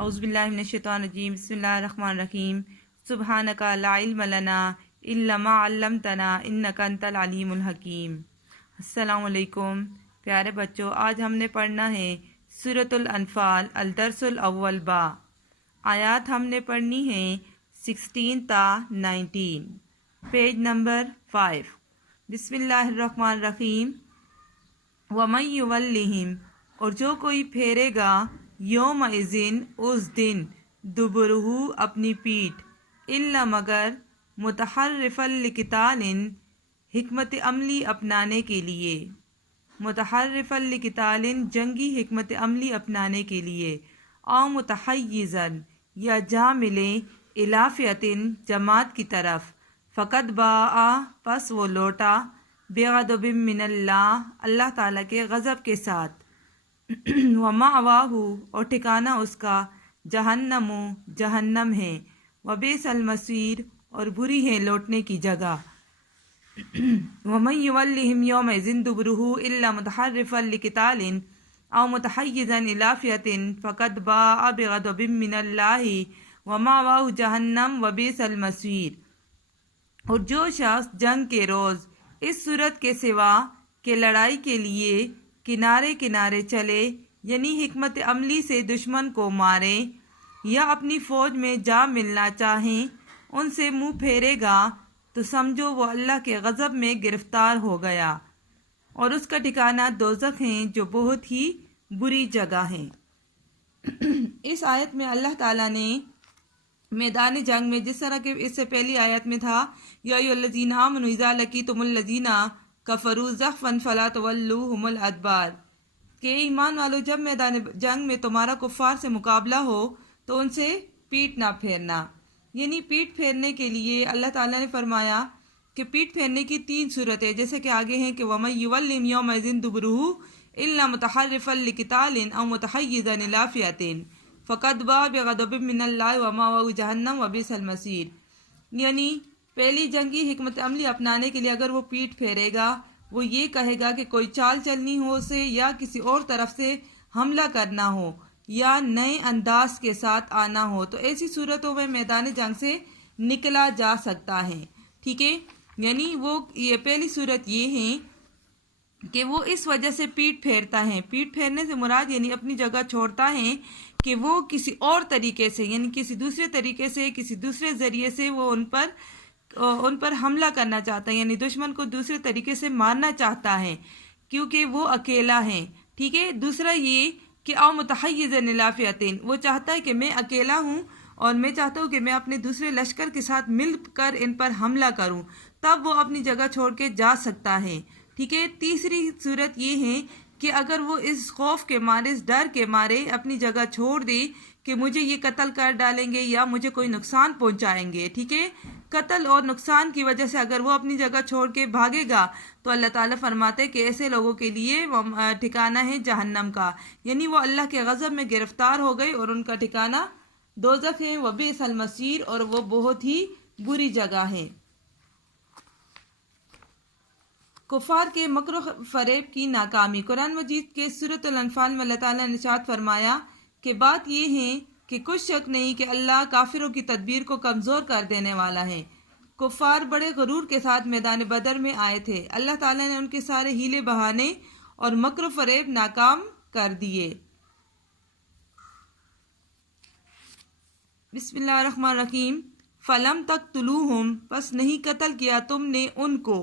اعوذ باللہ من الشیطان الرجیم بسم اللہ الرحمن الرحیم سبحانک لا علم لنا الا ما علمتنا انک انت العلیم الحکیم۔ السلام علیکم پیارے بچوں، آج ہم نے پڑھنا ہے سورۃ الانفال الدرس الاول با۔ آیات ہم نے پڑھنی ہیں 16 تا 19، پیج نمبر 5۔ بسم اللہ الرحمن الرحیم۔ وَمَن یُوَلِّہِم، اور جو کوئی پھیرے گا یوم اذن اس دن دبرہ اپنی پیٹھ، الا مگر متحرفا لقتال حکمت عملی اپنانے کے لیے، متحرفا لقتال جنگی حکمت عملی اپنانے کے لیے، او متحیزا یا جا ملے الی فئۃ جماعت کی طرف، فقد باء پس وہ لوٹا بغضب من اللہ، اللہ تعالیٰ کے غضب کے ساتھ، ومأواہ اور ٹھکانہ اس کا جہنم جہنم ہے، وبئس المصیر اور بری ہے لوٹنے کی جگہ۔ ومن یولہم یومئذ دبرہ الا متحرفا لقتال او متحیزا الی فئۃ فقد باء بغضب من اللہ ومأواہ جہنم وبئس المصیر۔ اور جو شخص جنگ کے روز اس صورت کے سوا کہ لڑائی کے لیے کنارے کنارے چلے، یعنی حکمت عملی سے دشمن کو مارے یا اپنی فوج میں جا ملنا چاہیں، ان سے منہ پھیرے گا تو سمجھو وہ اللہ کے غضب میں گرفتار ہو گیا، اور اس کا ٹھکانہ دوزخ ہیں جو بہت ہی بری جگہ ہیں۔ اس آیت میں اللہ تعالیٰ نے میدان جنگ میں، جس طرح کہ اس سے پہلی آیت میں تھا یا ایھا الذین آمنوا اذا لقیتم الذین کفروا زحفا فلا تولوہم الادبار، کہ ایمان والو جب میدان جنگ میں تمہارا کفار سے مقابلہ ہو تو ان سے پیٹ نہ پھیرنا، یعنی پیٹ پھیرنے کے لیے اللہ تعالیٰ نے فرمایا کہ پیٹ پھیرنے کی 3 صورتیں، جیسے کہ آگے ہیں کہ وَمَن یُوَلِّهِمْ يَوْمَئِذٍ دُبُرَهُ إِلَّا مُتَحَرِّفًا لِقِتَالٍ أَوْ مُتَحَيِّزًا إِلَىٰ فِئَةٍ فَقَدْ بَاءَ بِغَضَبٍ مِّنَ اللَّهِ وَمَأْوَاهُ جَهَنَّمُ وَبِئْسَ الْمَصِيرُ، یعنی پہلی جنگی حکمت عملی اپنانے کے لیے اگر وہ پیٹ پھیرے گا، وہ یہ کہے گا کہ کوئی چال چلنی ہو اسے، یا کسی اور طرف سے حملہ کرنا ہو، یا نئے انداز کے ساتھ آنا ہو، تو ایسی صورتوں میں میدان جنگ سے نکلا جا سکتا ہے۔ ٹھیک ہے، یعنی وہ یہ پہلی صورت یہ ہے کہ وہ اس وجہ سے پیٹ پھیرتا ہے۔ پیٹ پھیرنے سے مراد یعنی اپنی جگہ چھوڑتا ہے کہ وہ کسی اور طریقے سے، یعنی کسی دوسرے طریقے سے، کسی دوسرے ذریعے سے وہ ان پر حملہ کرنا چاہتا ہے، یعنی دشمن کو دوسرے طریقے سے مارنا چاہتا ہے کیونکہ وہ اکیلا ہے۔ ٹھیک ہے، دوسرا یہ کہ او متحیزا الی فئۃ، وہ چاہتا ہے کہ میں اکیلا ہوں اور میں چاہتا ہوں کہ میں اپنے دوسرے لشکر کے ساتھ مل کر ان پر حملہ کروں، تب وہ اپنی جگہ چھوڑ کے جا سکتا ہے۔ ٹھیک ہے، تیسری صورت یہ ہے کہ اگر وہ اس خوف کے مارے، اس ڈر کے مارے اپنی جگہ چھوڑ دے کہ مجھے یہ قتل کر ڈالیں گے یا مجھے کوئی نقصان پہنچائیں گے، ٹھیک ہے، قتل اور نقصان کی وجہ سے اگر وہ اپنی جگہ چھوڑ کے بھاگے گا تو اللہ تعالیٰ فرماتے کہ ایسے لوگوں کے لیے ٹھکانہ ہے جہنم کا، یعنی وہ اللہ کے غضب میں گرفتار ہو گئی اور ان کا ٹھکانہ دوزخ ہے، وبئس المصیر، اور وہ بہت ہی بری جگہ ہے۔ کفار کے مکر و فریب کی ناکامی۔ قرآن مجید کے سورۃ الانفال میں اللہ تعالیٰ نے ارشاد فرمایا کہ بات یہ ہے کہ کچھ شک نہیں کہ اللہ کافروں کی تدبیر کو کمزور کر دینے والا ہے۔ کفار بڑے غرور کے ساتھ میدان بدر میں آئے تھے، اللہ تعالیٰ نے ان کے سارے ہیلے بہانے اور مکر و فریب ناکام کر دیے۔ بسم اللہ الرحمن الرحیم۔ فَلَمْ تَقْتُلُوهُمْ، پس نہیں قتل کیا تم نے ان کو،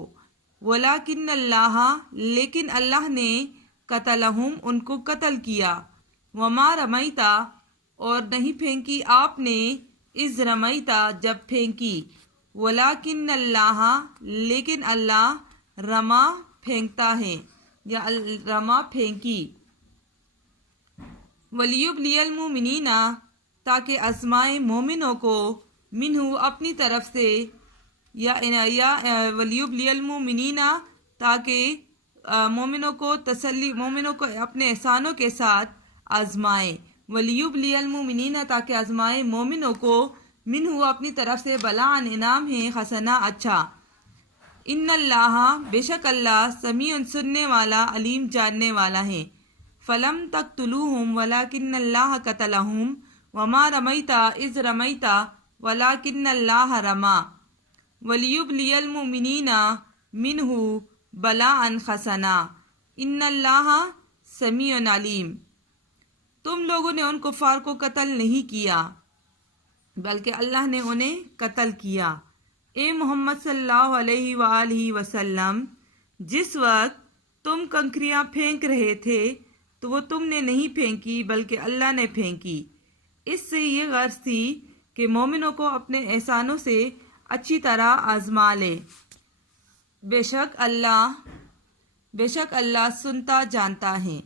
وَلَٰكِنَّ اللَّهَ، لیکن اللہ نے، قَتَلَهُمْ، ان کو قتل کیا، وَمَا رَمَيْتَ، اور نہیں پھینکی آپ نے، اذ رمیت، جب پھینکی، وَلَٰكِنَّ اللَّهَ، لیکن اللہ، رما، پھینکتا ہے، یا رما، پھینکی، وَلِيُبْلِيَ الْمُؤْمِنِينَ، تاکہ آزمائے مومنوں کو، منہ، اپنی طرف سے، یا وَلِيُبْلِيَ الْمُؤْمِنِينَ، تاکہ مومنوں کو تسلی، مومنوں کو اپنے احسانوں کے ساتھ آزمائے، وَلِيُبْلِيَ الْمُؤْمِنِينَ، تاکہ آزمائے مومنوں کو، منہ، اپنی طرف سے، بلاءً، انعام ہے، حسنہ، اچھا، ان اللہ، بے شک اللہ، سمیع، سننے والا، علیم، جاننے والا ہے۔ فَلَمْ تَقْتُلُوهُمْ وَلَٰكِنَّ اللَّهَ قَتَلَهُمْ، وما رمیت اذ رمیت ولکن اللہ رما ولیبلی المؤمنین منہ بلاء حسنا ان اللہ سمیع علیم۔ تم لوگوں نے ان کفار کو قتل نہیں کیا بلکہ اللہ نے انہیں قتل کیا۔ اے محمد صلی اللہ علیہ وآلہ وسلم، جس وقت تم کنکریاں پھینک رہے تھے تو وہ تم نے نہیں پھینکی بلکہ اللہ نے پھینکی۔ اس سے یہ غرض تھی کہ مومنوں کو اپنے احسانوں سے اچھی طرح آزما لے۔ بے شک اللہ سنتا جانتا ہے۔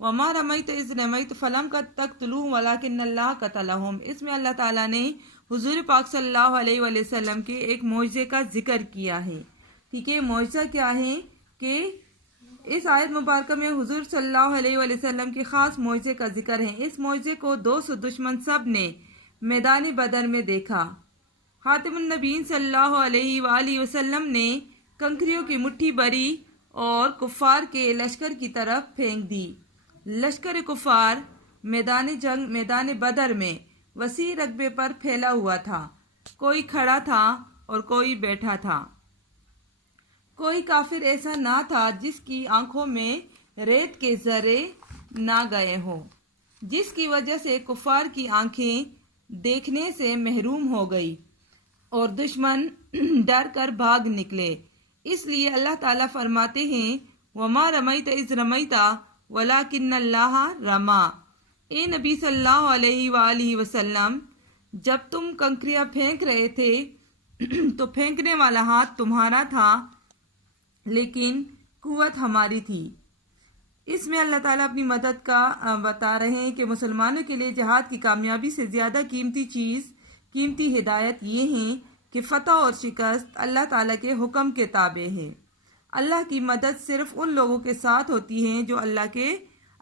وما رمیت اذ رمیت فلم تقتلوہم ولکن اللہ قتلہم۔ اس میں اللہ تعالیٰ نے حضور پاک صلی اللہ علیہ وآلہ وسلم کے ایک معجزے کا ذکر کیا ہے۔ ٹھیک ہے، معجزہ کیا ہے کہ اس آیت مبارکہ میں حضور صلی اللہ علیہ وآلہ وسلم کے خاص معجزے کا ذکر ہے۔ اس معجزے کو 200 دشمن سب نے میدان بدر میں دیکھا۔ خاتم النبیین صلی اللہ علیہ وآلہ وسلم نے کنکریوں کی مٹھی بری اور کفار کے لشکر کی طرف پھینک دی۔ لشکر کفار میدان بدر میں وسیع رقبے پر پھیلا ہوا تھا، کوئی کھڑا تھا اور کوئی بیٹھا تھا۔ کوئی کافر ایسا نہ تھا جس کی آنکھوں میں ریت کے ذرے نہ گئے ہوں، جس کی وجہ سے کفار کی آنکھیں دیکھنے سے محروم ہو گئی اور دشمن ڈر کر بھاگ نکلے۔ اس لیے اللہ تعالیٰ فرماتے ہیں وما رمیت اذ رمیت ولکن اللہ رما۔ اے نبی صلی اللہ علیہ وآلہ وسلم، جب تم کنکریاں پھینک رہے تھے تو پھینکنے والا ہاتھ تمہارا تھا لیکن قوت ہماری تھی۔ اس میں اللہ تعالیٰ اپنی مدد کا بتا رہے ہیں کہ مسلمانوں کے لیے جہاد کی کامیابی سے زیادہ قیمتی ہدایت یہ ہیں کہ فتح اور شکست اللہ تعالیٰ کے حکم کے تابع ہے۔ اللہ کی مدد صرف ان لوگوں کے ساتھ ہوتی ہے جو اللہ کے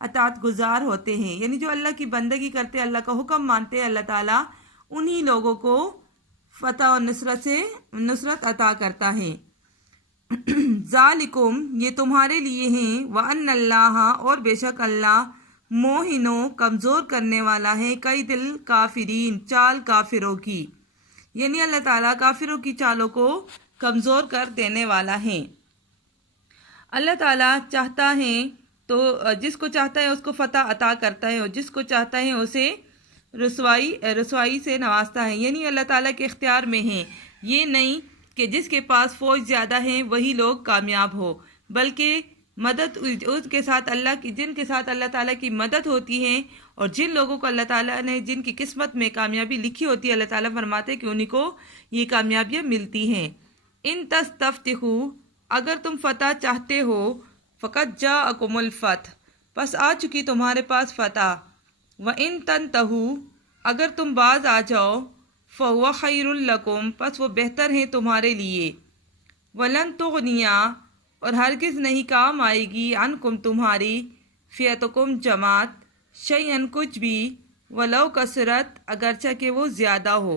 اطاعت گزار ہوتے ہیں، یعنی جو اللہ کی بندگی کرتے، اللہ کا حکم مانتے، اللہ تعالیٰ انہی لوگوں کو فتح اور نصرت عطا کرتا ہے۔ ذالکم، یہ تمہارے لیے ہیں، وَأَنَّ اللَّهَ، اور بے شک اللہ، موہنوں، کمزور کرنے والا ہے، کئی دل کافرین، چال کافروں کی، یعنی اللہ تعالیٰ کافروں کی چالوں کو کمزور کر دینے والا ہے۔ اللہ تعالیٰ چاہتا ہے تو جس کو چاہتا ہے اس کو فتح عطا کرتا ہے اور جس کو چاہتا ہے اسے رسوائی سے نوازتا ہے، یعنی اللہ تعالیٰ کے اختیار میں ہے۔ یہ نہیں کہ جس کے پاس فوج زیادہ ہیں وہی لوگ کامیاب ہو، بلکہ مدد اس کے ساتھ جن کے ساتھ اللہ تعالیٰ کی مدد ہوتی ہے اور جن لوگوں کو اللہ تعالیٰ نے جن کی قسمت میں کامیابی لکھی ہوتی ہے، اللہ تعالیٰ فرماتے ہیں کہ انہیں کو یہ کامیابیاں ملتی ہیں۔ ان تستفتحوا، اگر تم فتح چاہتے ہو، فقط جاءکم الفتح، پس آ چکی تمہارے پاس فتح۔ وَإِن تَنْتَهُوا، اگر تم باز آ جاؤ، فَهُوَ خَيْرٌ لَكُمْ، پس وہ بہتر ہیں تمہارے لیے۔ وَلَن تُغْنِيَ، اور ہرگز نہیں کام آئے گی، عنکم تمہاری، فئتکم جماعت، شیئن کچھ بھی، ولو کثرت، اگرچہ کہ وہ زیادہ ہو۔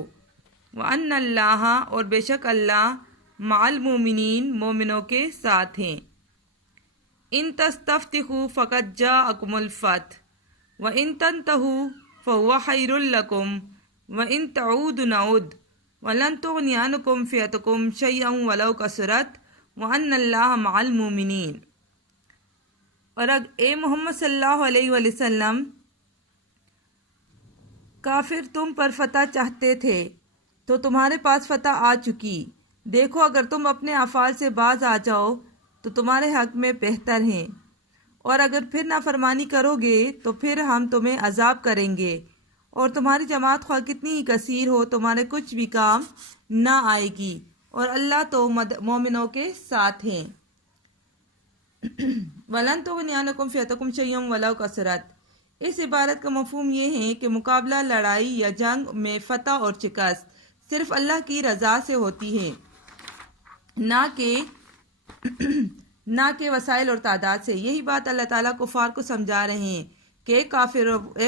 وَأَنَّ اللَّهَ، اور بے شک اللہ، مع المؤمنین، مومنوں کے ساتھ ہیں۔ ان تستفتحوا فقد جاءکم الفتح وَإِن تَنْتَهُوا فَهُوَ خَيْرٌ لَكُمْ وَإِن تَعُودُوا نَعُدْ وَلَن تُغْنِيَ عَنْكُمْ فِئَتُكُمْ شَيْئًا وَلَوْ كَثُرَتْ وَأَنَّ اللَّهَ مَعَ الْمُؤْمِنِينَ۔ اور اے محمد صلی اللہ علیہ وآلہ وسلم، کافر تم پر فتح چاہتے تھے تو تمہارے پاس فتح آ چکی۔ دیکھو اگر تم اپنے افعال سے باز آ جاؤ تو تمہارے حق میں بہتر ہیں، اور اگر پھر نافرمانی کرو گے تو پھر ہم تمہیں عذاب کریں گے، اور تمہاری جماعت خواہ کتنی ہی کثیر ہو تمہارے کچھ بھی کام نہ آئے گی، اور اللہ تو مومنوں کے ساتھ ہیں۔ وَلَن تُغْنِيَ عَنْكُمْ فِئَتُكُمْ شَيْئًا وَلَوْ كَثُرَتْ، اس عبارت کا مفہوم یہ ہے کہ مقابلہ، لڑائی یا جنگ میں فتح اور شکست صرف اللہ کی رضا سے ہوتی ہے، نہ کہ وسائل اور تعداد سے۔ یہی بات اللہ تعالیٰ کفار کو سمجھا رہے ہیں کہ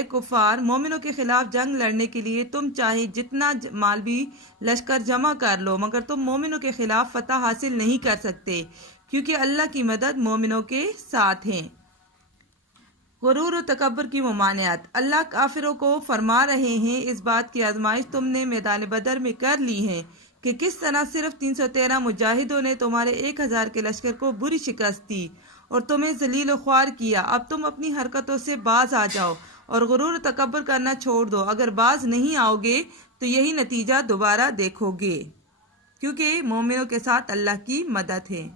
کفار مومنوں کے خلاف جنگ لڑنے کے لیے تم چاہے جتنا مال بھی لشکر جمع کر لو، مگر تم مومنوں کے خلاف فتح حاصل نہیں کر سکتے، کیونکہ اللہ کی مدد مومنوں کے ساتھ ہے۔ غرور و تکبر کی ممانعت۔ اللہ کافروں کو فرما رہے ہیں اس بات کی آزمائش تم نے میدان بدر میں کر لی ہے کہ کس طرح صرف 313 مجاہدوں نے تمہارے 1000 کے لشکر کو بری شکست دی اور تمہیں ذلیل و خوار کیا۔ اب تم اپنی حرکتوں سے باز آ جاؤ اور غرور و تکبر کرنا چھوڑ دو۔ اگر باز نہیں آؤ گے تو یہی نتیجہ دوبارہ دیکھو گے، کیونکہ مومنوں کے ساتھ اللہ کی مدد ہے۔